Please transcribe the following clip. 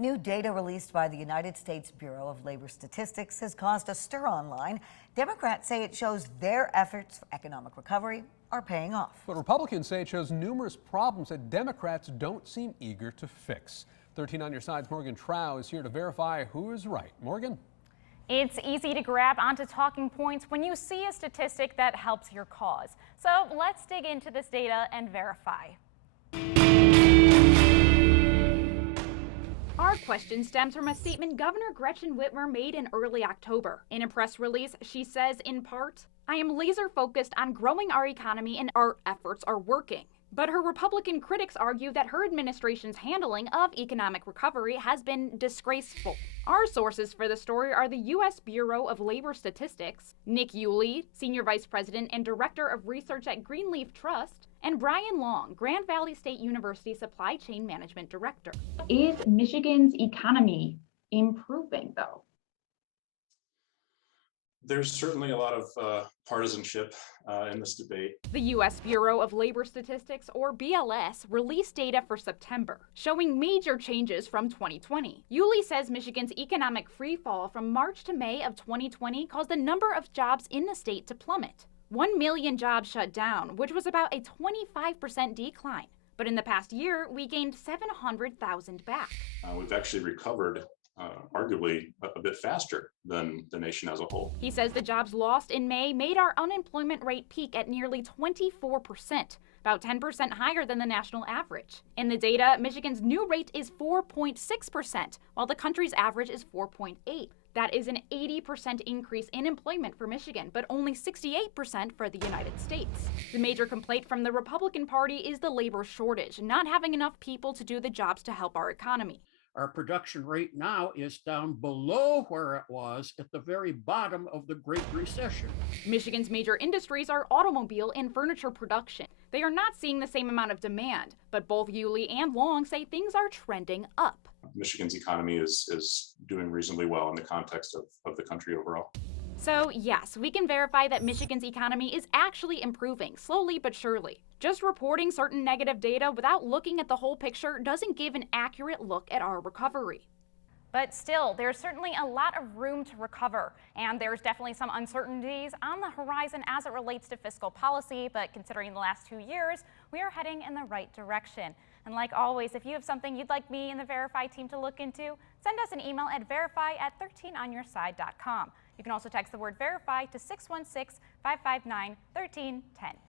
New data released by the United States Bureau of Labor Statistics has caused a stir online. Democrats say it shows their efforts for economic recovery are paying off. But Republicans say it shows numerous problems that Democrats don't seem eager to fix. 13 on your side's Morgan Trow is here to verify who is right. Morgan? It's easy to grab onto talking points when you see a statistic that helps your cause. So let's dig into this data and verify. Our question stems from a statement Governor Gretchen Whitmer made in early October. In a press release, she says, in part, "I am laser focused on growing our economy and our efforts are working." But her Republican critics argue that her administration's handling of economic recovery has been disgraceful. Our sources for the story are the U.S. Bureau of Labor Statistics, Nick Yulee, Senior Vice President and Director of Research at Greenleaf Trust, and Brian Long, Grand Valley State University Supply Chain Management Director. Is Michigan's economy improving, though? There's certainly a lot of partisanship in this debate. The U.S. Bureau of Labor Statistics, or BLS, released data for September, showing major changes from 2020. Yulee says Michigan's economic freefall from March to May of 2020 caused the number of jobs in the state to plummet. 1 million jobs shut down, which was about a 25% decline. But in the past year, we gained 700,000 back. We've actually recovered arguably a bit faster than the nation as a whole. He says the jobs lost in May made our unemployment rate peak at nearly 24%, about 10% higher than the national average. In the data, Michigan's new rate is 4.6%, while the country's average is 4.8%. That is an 80% increase in employment for Michigan, but only 68% for the United States. The major complaint from the Republican Party is the labor shortage, not having enough people to do the jobs to help our economy. Our production rate now is down below where it was at the very bottom of the Great Recession. Michigan's major industries are automobile and furniture production. They are not seeing the same amount of demand, but both Yulee and Long say things are trending up. Michigan's economy is doing reasonably well in the context of the country overall. So yes, we can verify that Michigan's economy is actually improving, slowly but surely. Just reporting certain negative data without looking at the whole picture doesn't give an accurate look at our recovery. But still, there's certainly a lot of room to recover, and there's definitely some uncertainties on the horizon as it relates to fiscal policy, but considering the last 2 years, we are heading in the right direction. And like always, if you have something you'd like me and the Verify team to look into, send us an email at verify@13onyourside.com. You can also text the word verify to 616-559-1310.